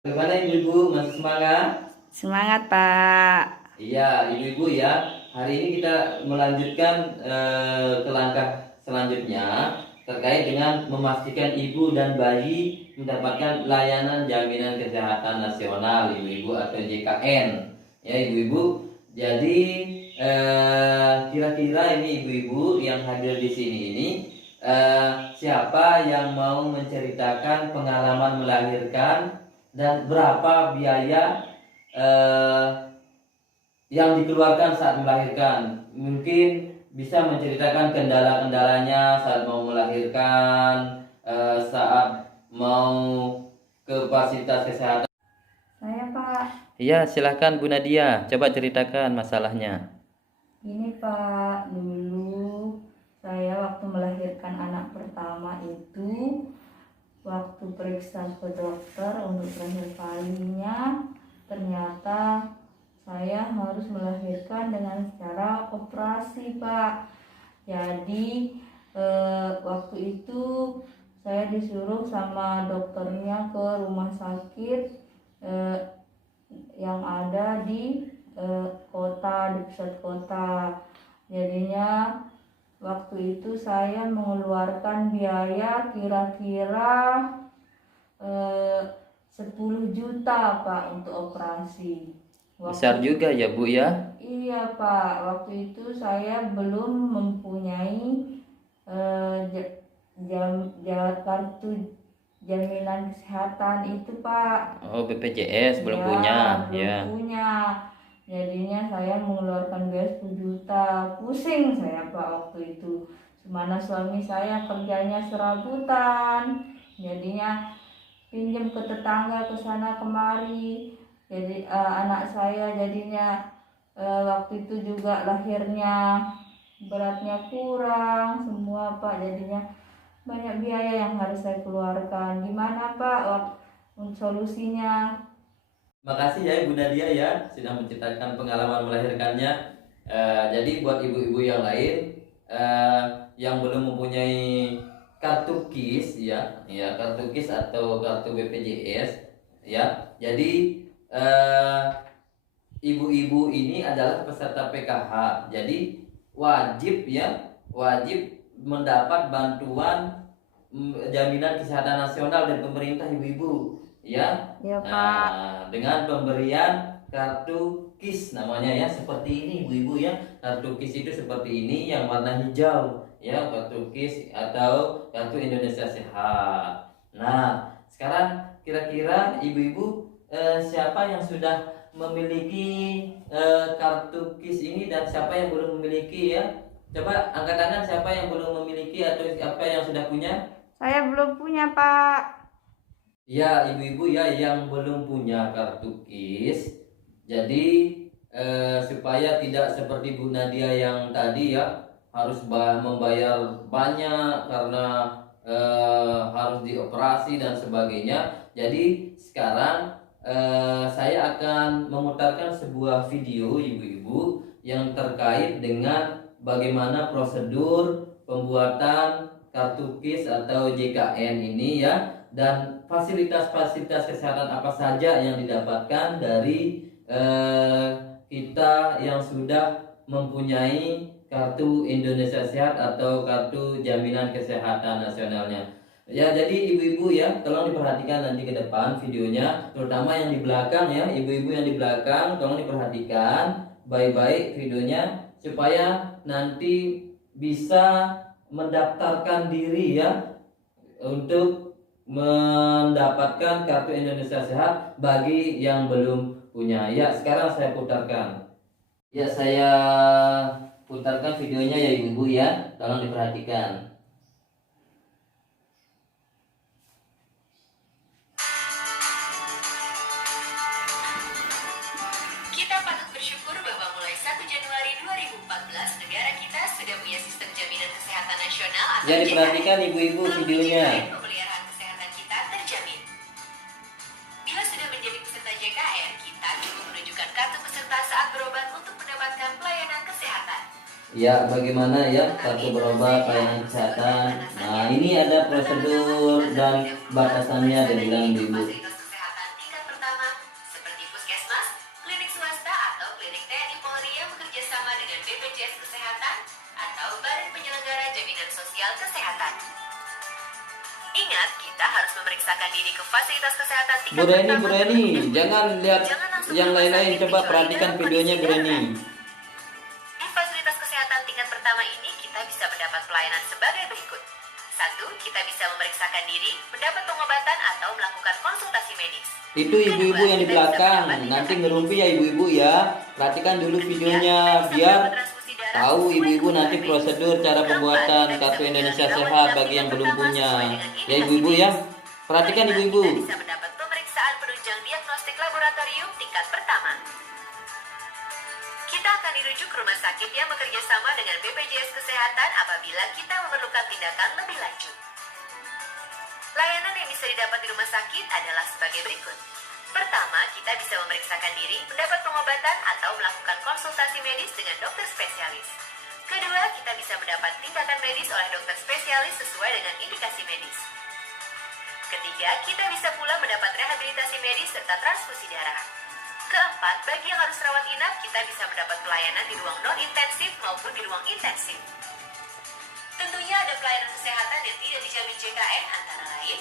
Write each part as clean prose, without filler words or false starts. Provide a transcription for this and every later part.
Bagaimana ibu-ibu, masih semangat? Semangat, Pak. Iya, ibu-ibu ya. Hari ini kita melanjutkan ke langkah selanjutnya terkait dengan memastikan ibu dan bayi mendapatkan layanan jaminan kesehatan nasional, ibu-ibu, atau JKN. Ya, ibu-ibu. Jadi kira-kira ini ibu-ibu yang hadir di sini ini siapa yang mau menceritakan pengalaman melahirkan dan berapa biaya eh, yang dikeluarkan saat melahirkan. Mungkin bisa menceritakan kendala-kendalanya saat mau melahirkan, saat mau ke fasilitas kesehatan. Saya, Pak. Iya, silahkan Bu Nadia, coba ceritakan masalahnya. Ini, Pak, dulu saya waktu melahirkan anak pertama itu, waktu periksa ke dokter untuk terakhir kalinya, ternyata saya harus melahirkan dengan cara operasi, Pak. Jadi waktu itu saya disuruh sama dokternya ke rumah sakit eh, yang ada di kota, di pusat kota. Jadinya waktu itu saya mengeluarkan biaya kira-kira eh, 10 juta, Pak, untuk operasi. Besar juga ya Bu ya? Iya, Pak, waktu itu saya belum mempunyai kartu jaminan kesehatan itu, Pak. Oh, BPJS belum Ya, punya belum ya. punya. Jadinya saya mengeluarkan biaya 10 juta. Pusing saya, Pak, waktu itu. Mana suami saya kerjanya serabutan. Jadinya pinjam ke tetangga ke sana kemari. Jadi anak saya jadinya waktu itu juga lahirnya beratnya kurang semua, Pak. Jadinya banyak biaya yang harus saya keluarkan. Gimana, Pak, solusinya? Makasih ya Ibu Nadia ya sudah menceritakan pengalaman melahirkannya. Jadi buat ibu-ibu yang lain eh, yang belum mempunyai kartu KIS ya kartu KIS atau kartu BPJS ya. Jadi eh, ibu-ibu ini adalah peserta PKH. Jadi wajib mendapat bantuan jaminan kesehatan nasional dari pemerintah ibu-ibu ya. Ya, Pak. Nah, dengan pemberian kartu KIS namanya ya, seperti ini ibu-ibu ya. Kartu KIS itu seperti ini yang warna hijau ya, kartu KIS atau kartu Indonesia Sehat. Nah, sekarang kira-kira ibu-ibu siapa yang sudah memiliki kartu KIS ini dan siapa yang belum memiliki ya? Coba angkat tangan siapa yang belum memiliki atau siapa yang sudah punya? Saya belum punya, Pak. Ya, ibu-ibu ya yang belum punya kartu KIS. Jadi supaya tidak seperti Bu Nadia yang tadi ya harus membayar banyak karena harus dioperasi dan sebagainya. Jadi sekarang saya akan memutarkan sebuah video ibu-ibu yang terkait dengan bagaimana prosedur pembuatan kartu KIS atau JKN ini ya, dan fasilitas-fasilitas kesehatan apa saja yang didapatkan dari kita yang sudah mempunyai kartu Indonesia Sehat atau kartu jaminan kesehatan nasionalnya. Ya, jadi ibu-ibu ya, tolong diperhatikan nanti ke depan videonya, terutama yang di belakang ya, ibu-ibu yang di belakang, tolong diperhatikan baik-baik videonya supaya nanti bisa mendaftarkan diri ya untuk mendapatkan kartu Indonesia Sehat bagi yang belum punya. Ya, sekarang saya putarkan. Ya, saya putarkan videonya ya ibu-ibu ya, tolong diperhatikan. Kita patut bersyukur bahwa mulai 1 Januari 2014 negara kita sudah punya sistem jaminan kesehatan nasional atau Ya, diperhatikan JKN. ibu-ibu Melalui videonya. JKN, pemeliharaan kesehatan kita terjamin. Bila sudah menjadi peserta JKN, kita cukup menunjukkan kartu peserta saat berobat untuk mendapatkan pelayanan kesehatan. Ya, bagaimana ya kartu berobat pelayanan kesehatan. Nah, ini ada prosedur dan batasannya dan bilang ibu. Fasilitas kesehatan tingkat pertama, seperti puskesmas, klinik swasta atau klinik TNI Polri yang bekerja sama dengan BPJS Kesehatan atau Badan Penyelenggara Jaminan Sosial Kesehatan. Ingat, kita harus memeriksakan diri ke fasilitas kesehatan tingkat Bu pertama. Reni, jangan lihat Jangan langsung yang ke rumah lain-lain, sakit coba kecuali perhatikan dalam videonya kondisi Bu Reni. darurat. Di fasilitas kesehatan tingkat pertama ini, kita bisa mendapat pelayanan sebagai berikut. 1. Kita bisa memeriksakan diri, mendapat pengobatan atau melakukan konsultasi medis. Itu ibu-ibu yang di belakang, nanti ngerumpi ya ibu-ibu ya. Perhatikan dulu videonya biar tahu ibu-ibu nanti prosedur cara pembuatan kartu Indonesia Sehat bagi yang belum punya. Ya ibu-ibu ya, perhatikan Kita ibu-ibu. bisa mendapat pemeriksaan penunjang diagnostik laboratorium tingkat pertama. Kita akan dirujuk ke rumah sakit yang bekerja sama dengan BPJS Kesehatan apabila kita memerlukan tindakan lebih lanjut. Layanan yang bisa didapat di rumah sakit adalah sebagai berikut. Pertama, kita bisa memeriksakan diri, mendapat pengobatan atau melakukan konsultasi medis dengan dokter spesialis. Kedua, kita bisa mendapat tindakan medis oleh dokter spesialis sesuai dengan indikasi medis. Ketiga, kita bisa pula mendapat rehabilitasi medis serta transfusi darah. Keempat, bagi yang harus rawat inap, kita bisa mendapat pelayanan di ruang non-intensif maupun di ruang intensif. Tentunya ada pelayanan kesehatan yang tidak dijamin JKN antara lain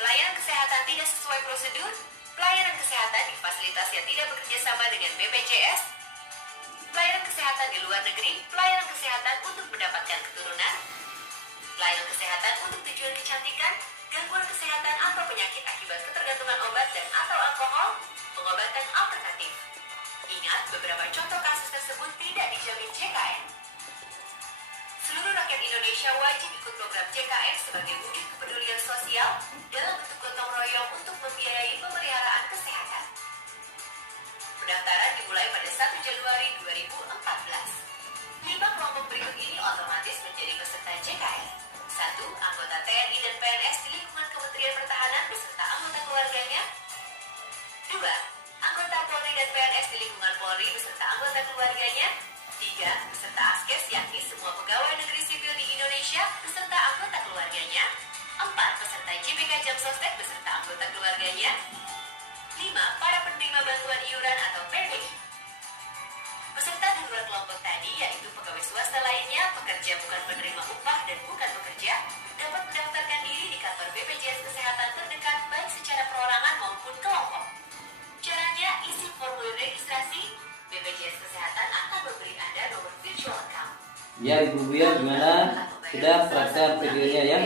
pelayanan kesehatan tidak sesuai prosedur, pelayanan kesehatan di fasilitas yang tidak bekerja sama dengan BPJS, pelayanan kesehatan di luar negeri, pelayanan kesehatan untuk mendapatkan keturunan, pelayanan kesehatan untuk tujuan kecantikan, gangguan kesehatan atau penyakit akibat ketergantungan obat dan atau alkohol, pengobatan alternatif. Ingat, beberapa contoh kasus tersebut tidak dijamin JKN. Seluruh rakyat Indonesia wajib ikut program JKN sebagai wujud kepedulian sosial dalam bentuk gotong royong untuk membiayai pemeliharaan kesehatan. Pendaftaran dimulai pada 1 Januari 2014. 5 kelompok berikut ini otomatis menjadi peserta JKN. 1. Anggota TNI dan PNS di lingkungan Kementerian Pertahanan beserta anggota keluarganya. 2. Anggota Polri dan PNS di lingkungan Polri beserta anggota keluarganya. 3. Peserta ASKES yakni semua pegawai negeri sipil di Indonesia beserta anggota keluarganya. 4. Peserta JBK Jam Sostek beserta anggota keluarganya. 5. Para penerima bantuan iuran atau PBI. Peserta di luar kelompok tadi yaitu pegawai swasta lainnya, pekerja bukan penerima upah dan bukan pekerja, dapat mendaftarkan diri di kantor BPJS Kesehatan terdekat baik secara perorangan maupun kelompok. Caranya, isi formulir registrasi, BPJS Kesehatan akan memberi Anda nomor virtual account. Ya ibu-ibu ya, gimana? Sudah perhatikan videonya ya.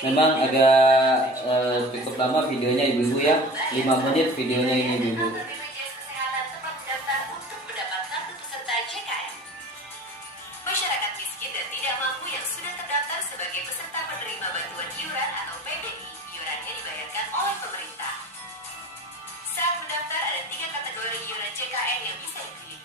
Memang agak cukup lama videonya ibu-ibu ya, 5 menit videonya ini ibu-ibu. BPJS Kesehatan tempat mendaftar untuk mendapat kartu peserta JKN. Masyarakat miskin dan tidak mampu yang sudah terdaftar sebagai peserta penerima bantuan iuran atau PBI, iurannya dibayarkan oleh pemerintah. Saat mendaftar ada 3 kategori iuran JKN yang bisa dipilih.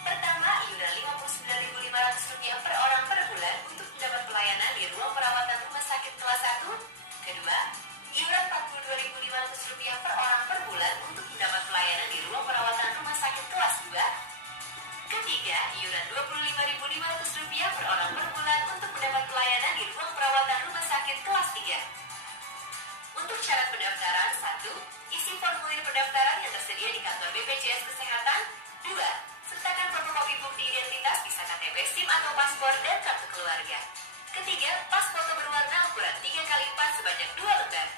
Pertama, iuran Rp59.500 per orang per bulan untuk mendapat pelayanan di ruang perawatan rumah sakit kelas 1. Kedua, iuran Rp42.500 per orang per bulan untuk mendapat pelayanan di ruang perawatan rumah sakit kelas 2. Ketiga, iuran Rp25.500 per orang per bulan untuk mendapat pelayanan di ruang perawatan rumah sakit kelas 3. Untuk syarat pendaftaran, 1. Isi formulir pendaftaran yang tersedia di kantor BPJS Kesehatan. 2. Sertakan fotokopi bukti identitas bisa KTP, SIM atau paspor dan kartu keluarga. Ketiga, pas foto berwarna ukuran 3x4 sebanyak 2 lembar.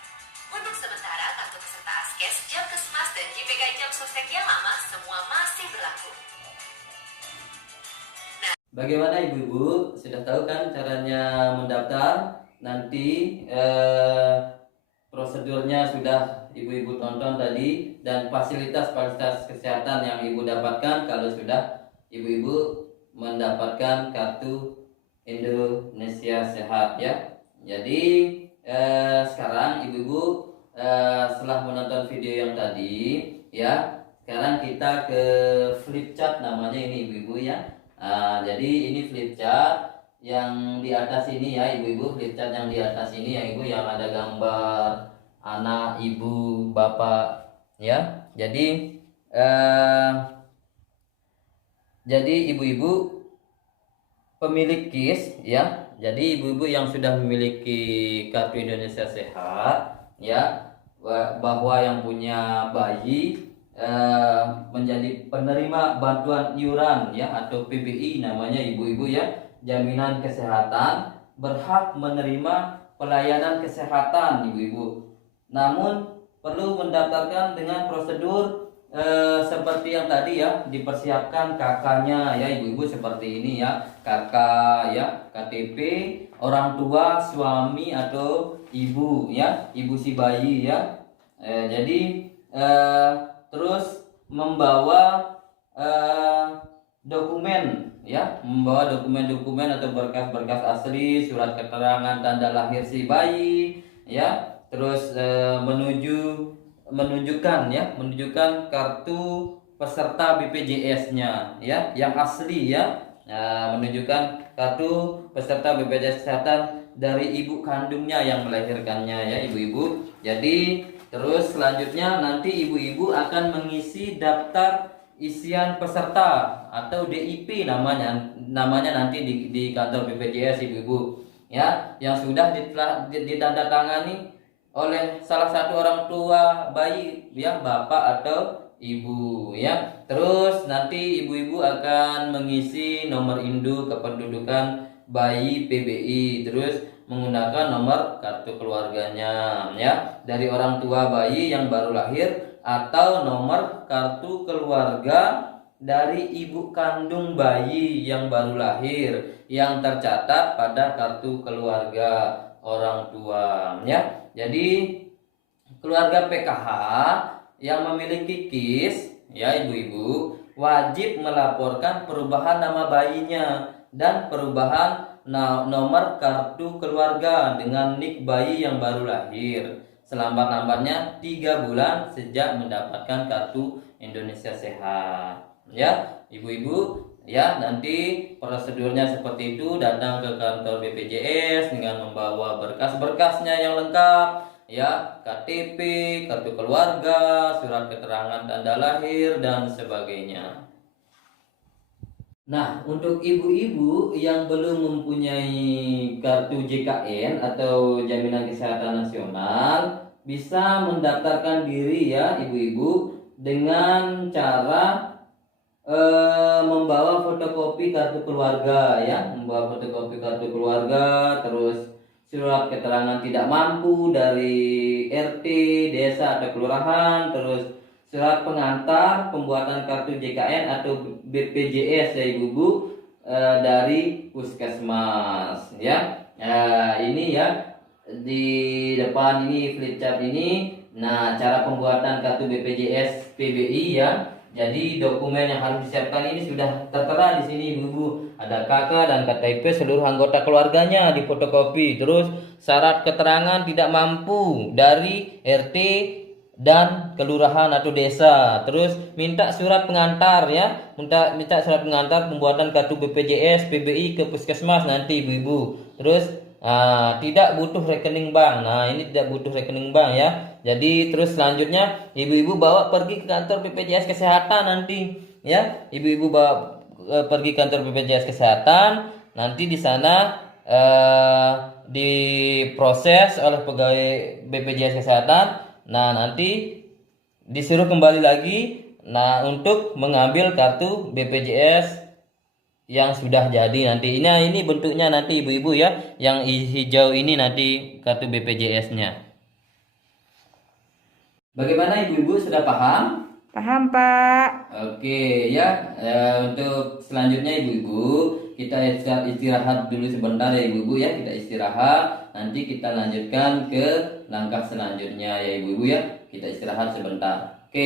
Untuk sementara, kartu peserta ASKES, Jam Kesmas, dan JPK Jam Sostek yang lama semua masih berlaku. Bagaimana ibu-ibu? Sudah tahu kan caranya mendaftar? Nanti prosedurnya sudah ibu-ibu tonton tadi, dan fasilitas-fasilitas kesehatan yang ibu dapatkan kalau sudah ibu-ibu mendapatkan kartu Indonesia Sehat ya. Jadi sekarang ibu-ibu setelah menonton video yang tadi ya, sekarang kita ke flip chart namanya ini ibu-ibu ya. Jadi ini flip chart yang di atas ini ya ibu-ibu, flip chart yang di atas ini ya ibu, yang ada gambar anak, ibu, bapak ya. Jadi ibu-ibu pemilik KIS ya. Jadi ibu-ibu yang sudah memiliki kartu Indonesia Sehat ya, bahwa yang punya bayi menjadi penerima bantuan iuran ya atau PBI namanya ibu-ibu ya, jaminan kesehatan, berhak menerima pelayanan kesehatan ibu-ibu. Namun perlu mendaftarkan dengan prosedur seperti yang tadi ya, dipersiapkan KK-nya ya ibu-ibu, seperti ini ya, KK ya, KTP orang tua suami atau ibu ya, ibu si bayi ya. Jadi terus membawa dokumen ya, membawa dokumen-dokumen atau berkas-berkas asli, surat keterangan tanda lahir si bayi ya, terus menunjukkan kartu peserta BPJS-nya ya, yang asli ya. Menunjukkan kartu peserta BPJS kesehatan dari ibu kandungnya yang melahirkannya ya ibu-ibu. Jadi terus selanjutnya nanti ibu-ibu akan mengisi daftar isian peserta atau DIP namanya nanti di kantor BPJS ibu-ibu ya, yang sudah ditandatangani oleh salah satu orang tua bayi ya, bapak atau ibu ya. Terus nanti ibu-ibu akan mengisi nomor induk kependudukan bayi PBI, terus menggunakan nomor kartu keluarganya ya dari orang tua bayi yang baru lahir, atau nomor kartu keluarga dari ibu kandung bayi yang baru lahir yang tercatat pada kartu keluarga orang tua ya. Jadi keluarga PKH yang memiliki KIS ya ibu-ibu wajib melaporkan perubahan nama bayinya dan perubahan nomor kartu keluarga dengan nik bayi yang baru lahir selambat-lambatnya 3 bulan sejak mendapatkan kartu Indonesia Sehat ya ibu-ibu ya. Nanti prosedurnya seperti itu, datang ke kantor BPJS dengan membawa berkas-berkasnya yang lengkap ya, KTP, kartu keluarga, surat keterangan tanda lahir dan sebagainya. Nah, untuk ibu-ibu yang belum mempunyai kartu JKN atau Jaminan Kesehatan Nasional, bisa mendaftarkan diri ya ibu-ibu dengan cara membawa fotokopi kartu keluarga ya, membawa fotokopi kartu keluarga, terus surat keterangan tidak mampu dari RT, desa atau kelurahan, terus surat pengantar pembuatan kartu JKN atau BPJS ya ibu-ibu dari puskesmas ya. Ini ya di depan ini flipchart ini. Nah, cara pembuatan kartu BPJS PBI ya. Jadi dokumen yang harus disiapkan ini sudah tertera di sini ibu-ibu. Ada KK dan KTP seluruh anggota keluarganya di fotokopi. Terus syarat keterangan tidak mampu dari RT dan kelurahan atau desa. Terus minta surat pengantar ya. Minta surat pengantar pembuatan kartu BPJS PBI ke puskesmas nanti ibu-ibu. Terus tidak butuh rekening bank. Nah, ini tidak butuh rekening bank ya. Jadi terus selanjutnya ibu-ibu bawa pergi ke kantor BPJS Kesehatan nanti ya. Ibu-ibu bawa pergi kantor BPJS Kesehatan, nanti di sana diproses oleh pegawai BPJS Kesehatan. Nah, nanti disuruh kembali lagi untuk mengambil kartu BPJS yang sudah jadi nanti. Ini bentuknya nanti ibu-ibu ya. Yang hijau ini nanti kartu BPJS-nya. Bagaimana ibu-ibu, sudah paham? Paham, Pak. Oke ya. Untuk selanjutnya ibu-ibu, kita istirahat dulu sebentar ya ibu-ibu ya. Kita istirahat, nanti kita lanjutkan ke langkah selanjutnya ya ibu-ibu ya. Kita istirahat sebentar.